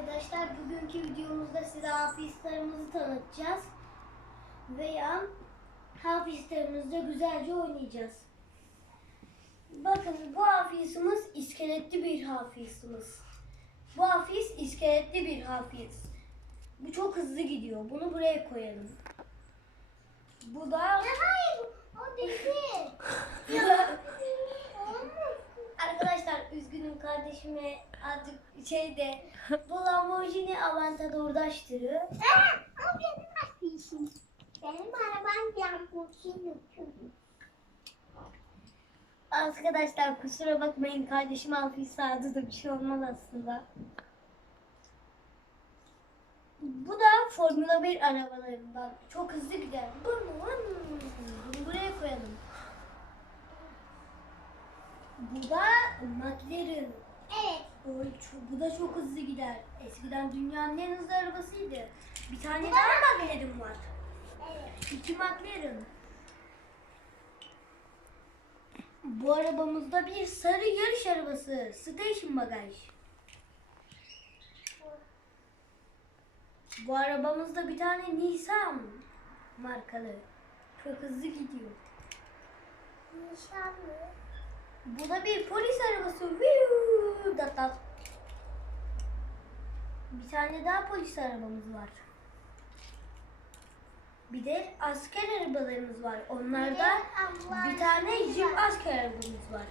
arkadaşlar. Bugünkü videomuzda size hafizlerimizi tanıtacağız. Veya hafizlerimizle güzelce oynayacağız. Bakın bu hafizimiz iskeletli bir hafizimiz. Bu hafiz iskeletli bir hafiz. Bu çok hızlı gidiyor. Bunu buraya koyalım. Bu da... Hayır, o değil. Arkadaşlar üzgünüm artık şeyde bu Lamborghini Aventador'daş türü. o benim afişim. Benim arabam Lamborghini. Arkadaşlar kusura bakmayın kardeşim Alfil sağdı da bir şey olmaz aslında. Bu da Formula 1 arabalarından. Çok hızlı gider. Bunu buraya koyalım. Bu da McLaren. Evet. Oy, çok- bu da çok hızlı gider. Eskiden dünyanın en hızlı arabasıydı. Bir tane daha McLaren var. Evet. İki McLaren. Bu arabamızda bir sarı yarış arabası. Station bagaj. Bu arabamızda bir tane Nissan markalı. Çok hızlı gidiyor. Nişanlı. Bu da bir polis arabası. Viu, dat dat. Bir tane daha polis arabamız var. Bir de asker arabalarımız var. Onlarda bir tane jip asker arabamız var.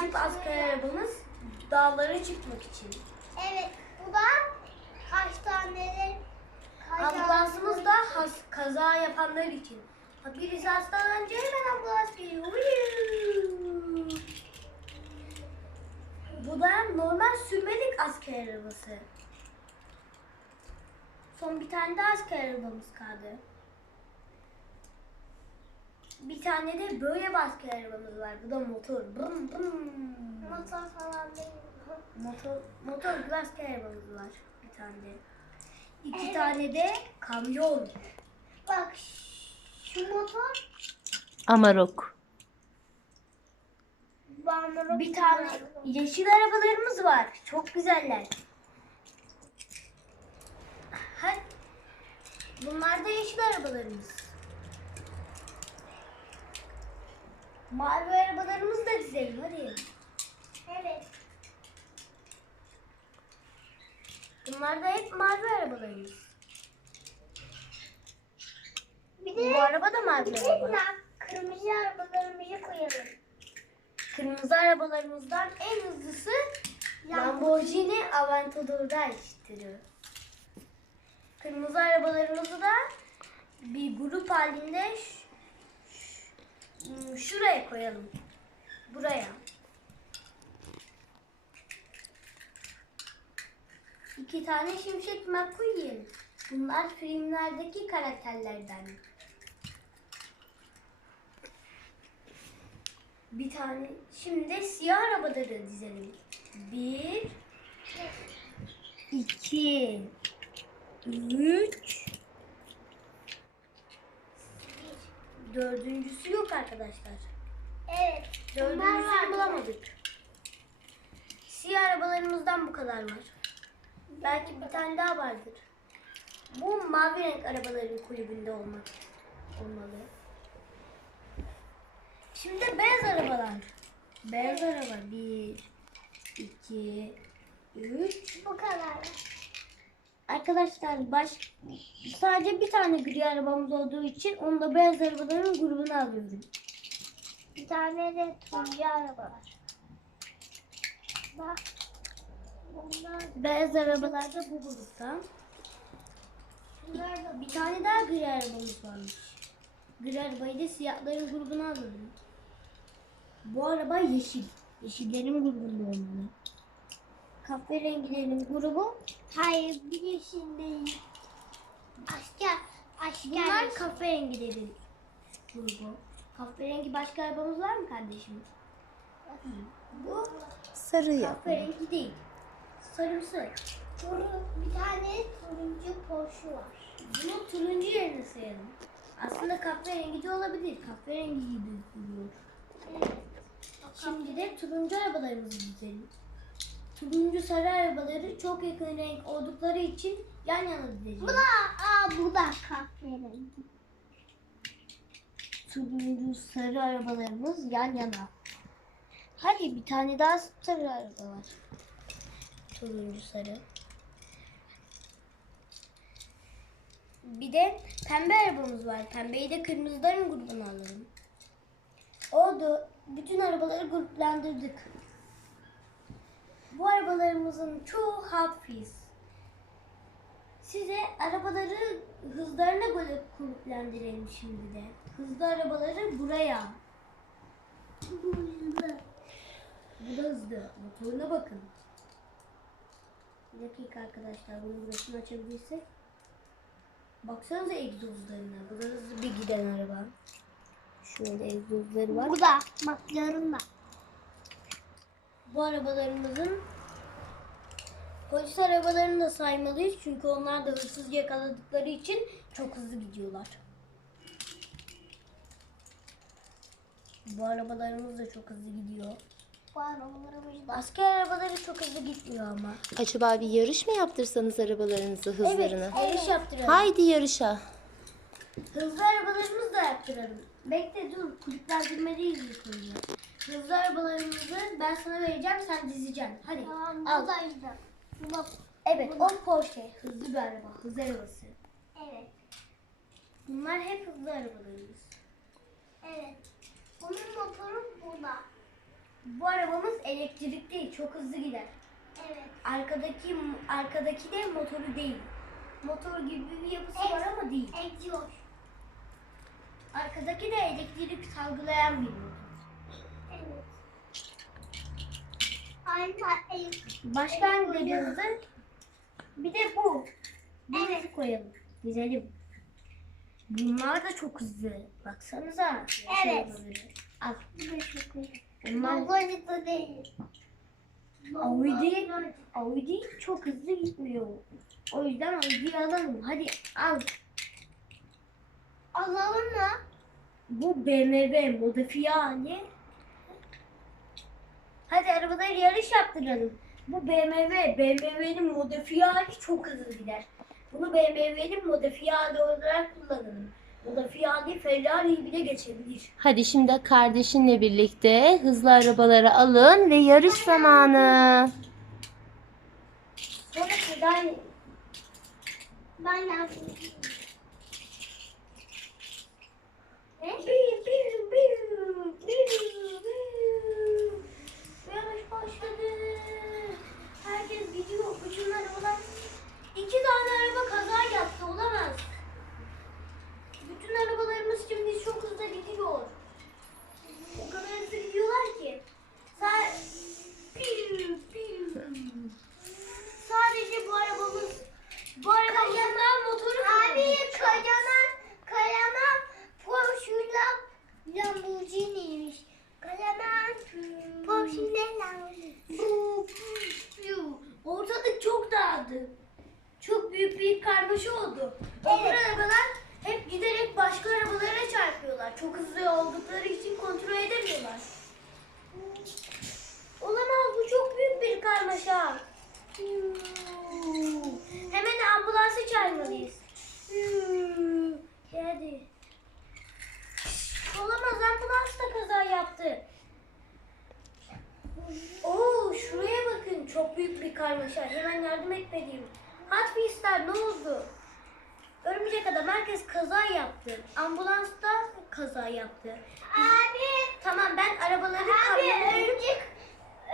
Jip asker arabamız dağlara çıkmak için. Evet. Bu da hastaneler. Ambulansımız da has- kaza yapanlar için. Birisi hastalanınca hemen ambulans geliyor. Bu da normal sürmelik asker arabası. Son bir tane daha asker arabamız kaldı. Bir tane de böyle bir asker arabamız var. Bu da motor. Bım bım. Motor falan değil. Motor, motor bir asker arabamız var. Bir tane de. İki tane de kamyon. Bak şu motor Amarok. Bir tane yeşil arabalarımız var. Çok güzeller. Hadi. Bunlar da yeşil arabalarımız. Mavi arabalarımızı da dizelim hadi. Evet. Bunlar da hep mavi arabalarımız. Bir de Bu araba da mavi bir araba. kırmızı arabalarımızı koyalım. Kırmızı arabalarımızdan en hızlısı Lamborghini Aventador'da türü. Kırmızı arabalarımızı da bir grup halinde şuraya koyalım. Buraya. İki tane Şimşek McQueen. Bunlar filmlerdeki karakterlerden. Bir tane. Şimdi siyah arabaları dizelim. Bir, iki, üç, dördüncüsü yok arkadaşlar. Evet. Dördüncüsünü bulamadık. Siyah arabalarımızdan bu kadar var. Belki bir tane daha vardır. Bu mavi renk arabaların kulübünde olmak olmalı. Şimdi beyaz arabalar. Beyaz araba. Bir, iki, üç. Bu kadar. Arkadaşlar baş sadece bir tane gri arabamız olduğu için onu da beyaz arabaların grubuna alıyorum. Bir tane de turuncu araba var. Bak. Bunlar, Beyaz arabalar da bu da Bir tane daha gri arabamız varmış. Gri arabayı da siyahların grubuna alalım. Bu araba yeşil. Yeşillerin grubunda olmalı. Kahverengilerin grubu. Hayır bir yeşil değil. Asker. Asker. Bunlar yeşil. kahverengilerin grubu. Kahverengi başka arabamız var mı kardeşim? Bu Sarı yapma. kahverengi değil. Sarımsı. Turun, bir tane turuncu Porsche var. Bunu turuncu yerine sayalım. Aslında kahverengi de olabilir. Kahverengi gibi duruyor. Evet. Şimdi de turuncu arabalarımızı dizelim. turuncu sarı arabaları çok yakın renk oldukları için yan yana dizeceğim. Bu da, aa, bu da kahverengi. turuncu sarı arabalarımız yan yana. Hadi bir tane daha sarı araba var. Turuncu sarı. Bir de pembe arabamız var. Pembeyi de kırmızıların grubuna alalım. Oldu. Bütün arabaları gruplandırdık. Bu arabalarımızın çoğu hafiz. Size arabaları hızlarına göre gruplandıralım şimdi de. Hızlı arabaları buraya. Bu da hızlı. Motoruna bakın. Bir dakika arkadaşlar bunu burasını açabilirsek. Baksanıza egzozlarına. Bu da hızlı bir giden araba. Şöyle egzozları var. Bu da maklarında. Bu arabalarımızın polis arabalarını da saymalıyız. Çünkü onlar da hırsız yakaladıkları için çok hızlı gidiyorlar. Bu arabalarımız da çok hızlı gidiyor. Bu arabalarımız da. Asker arabaları çok hızlı gitmiyor ama. Acaba bir yarış mı yaptırsanız arabalarınızı hızlarını? Evet, yarış yaptıralım. Haydi yarışa. Hızlı arabalarımızı da yaptıralım. Bekle dur, kulüplendirmeliyiz ilk önce. Hızlı arabalarımızı ben sana vereceğim, sen dizeceksin. Hadi Tamam, al. da hızlı. Bu da, Evet, o Porsche. Hızlı bir araba, hız arabası. evet. Bunlar hep hızlı arabalarımız. Evet. Bunun motoru burada. Bu arabamız elektrikli, çok hızlı gider. Evet. Arkadaki arkadaki de motoru değil. Motor gibi bir yapısı var ama değil. Egzoz. Arkadaki de elektrik salgılayan bir motor. Evet. Aynı. Başka hangileri hızlı? Bir de bu. Bunu Evet. koyalım. Dizelim. Bunlar da çok hızlı. Baksanıza. Evet. Al. Çok iyi. Bunlar Babacık değil. Audi, Audi çok hızlı gitmiyor. O yüzden Audi'yi alalım. Hadi al. Alalım mı? Bu BMW modifiye hali. Hadi arabaları yarış yaptıralım. Bu BMW, BMW'nin modifiye hali çok hızlı gider. Bunu BMW'nin modifiye hali olarak kullanalım. Modifiye hali Ferrari'yi bile geçebilir. Hadi şimdi kardeşinle birlikte hızlı arabaları alın ve yarış zamanı. Sonra Ferrari Ben yapayım. Ne? Bir, bir, bir, bir, bir. Yarış başladı. Herkes gidiyor. Bütün arabalar. İki tane araba kaza yaptı. Olamaz. Bütün arabalarımız şimdi çok hızlı gidiyor. O kadar hızlı gidiyorlar ki. Sa Piu, piu. Sadece bu arabamız bu arabamızın daha motoru Abi kapalı. kocaman kocaman Porsche'la Lamborghini'ymiş. Kocaman Porsche'le Lamborghini. Bu, bu, Ortalık çok dağıldı. Çok büyük bir karmaşa oldu. Öbür Evet. arabalar hep giderek başka arabalara çarpıyorlar. Çok hızlı oldukları için kontrol edemiyorlar. Olamaz bu çok büyük bir karmaşa. Hemen ambulansı çağırmalıyız. Hadi. Olamaz ambulans da kaza yaptı. Oo şuraya bakın çok büyük bir karmaşa. Hemen yardım etmeliyim. Hotwheels'ler ne oldu? Örümcek adam herkes kaza yaptı. Ambulans da kaza yaptı. Abi Tamam ben arabaları Abi kamyonları... örümcek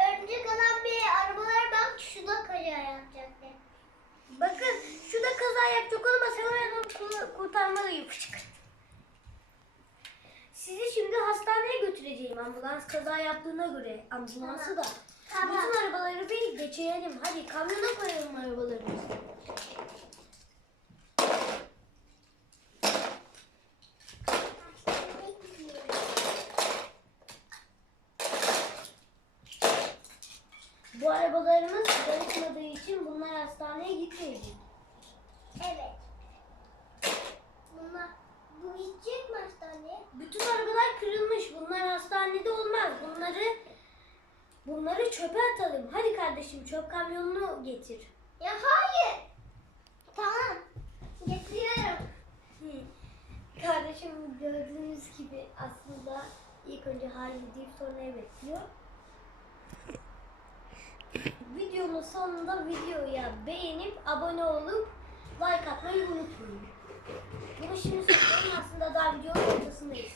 örümcek olan bir arabalara bak şurada kaza yapacaktı. Bakın şurada kaza yapacak olmaz. Hemen onu ku- kurtarmalıyım. Sizi şimdi hastaneye götüreceğim ambulans kaza yaptığına göre. Ambulansı da. Tamam. Bütün arabaları bir geçirelim. Hadi kamyona koyalım arabalarımızı. Bu arabalarımız çalışmadığı için bunlar hastaneye gitmeyecek. Evet. Bunlar bu gidecek mi hastaneye? Bütün arabalar kırılmış. Bunlar hastanede olmaz. Bunları Bunları çöpe atalım. Hadi kardeşim çöp kamyonunu getir. Ya hayır. Tamam. Getiriyorum. Hı. Kardeşim gördüğünüz gibi aslında ilk önce hayır deyip sonra evet diyor. Videonun sonunda videoya beğenip abone olup like atmayı unutmayın. Bunu şimdi söyleyeyim aslında daha videonun ortasındayız.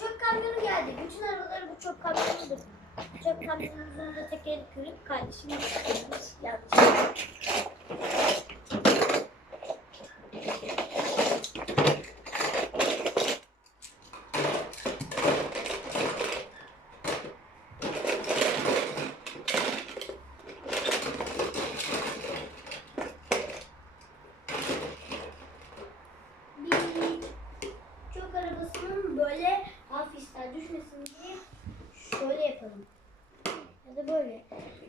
Çöp kamyonu geldi. Bütün arabaları bu çöp kamyonudur. Çöp kamyonumuzun da tekeri kırık kardeşim yanlış. bir arabasının böyle hafifler düşmesin diye şöyle yapalım. Ya da böyle.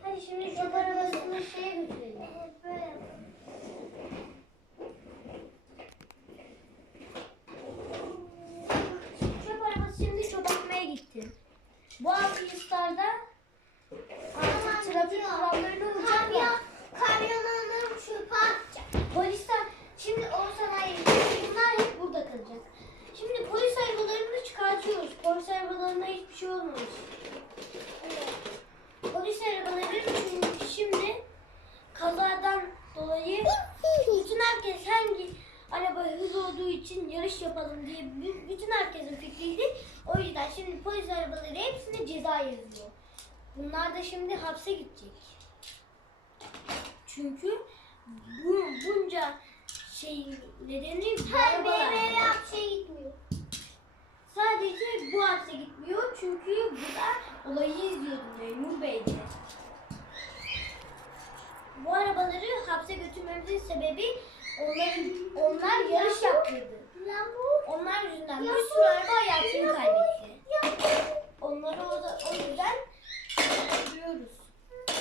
Hadi şimdi çok arabasını şeye götürelim. Evet böyle. yapalım. Çöp arabası şimdi çöp atmaya gitti. Bu hafiflerde artık trafik kurallarını uyacak Kamyon, ya. kamyonunu çöpe atacak. Polisler şimdi o sanayi bunlar hep burada kalacak. Şimdi polis arabalarını çıkartıyoruz. Polis arabalarına hiçbir şey olmamış. Polis arabaları çünkü şimdi kazadan dolayı bütün herkes hangi araba hız olduğu için yarış yapalım diye bü- bütün herkesin fikriydi. O yüzden şimdi polis arabaları hepsine ceza yazıyor. Bunlar da şimdi hapse gidecek. Çünkü bu, bunca şeyin nedeni bu arabalar. Hapse gitmiyor. Sadece bu hapse gitmiyor çünkü bu da olayı izliyordu memur beydi. Bu arabaları hapse götürmemizin sebebi onların, onlar yarış bu. Onlar yüzünden bir sürü araba hayatını kaybetti. Ya Onları o, da, o yüzden tutukluyoruz.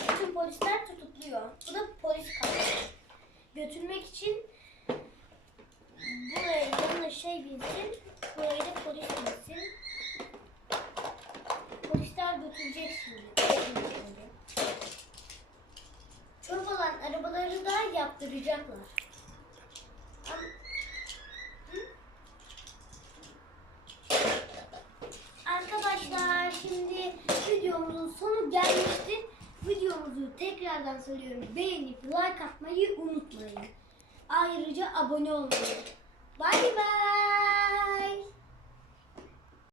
Bütün polisler tutukluyor. Bu da polis kanunu. Götürmek için buraya yanına şey binsin, buraya da polis binsin. Polisler götürecek şimdi. Çöp olan arabaları da yaptıracaklar. Arkadaşlar şimdi videomuzun sonu gelmiştir. Videomuzu tekrardan söylüyorum. Beğenip like atmayı unutmayın. Ayrıca abone olmayı. Bay bay.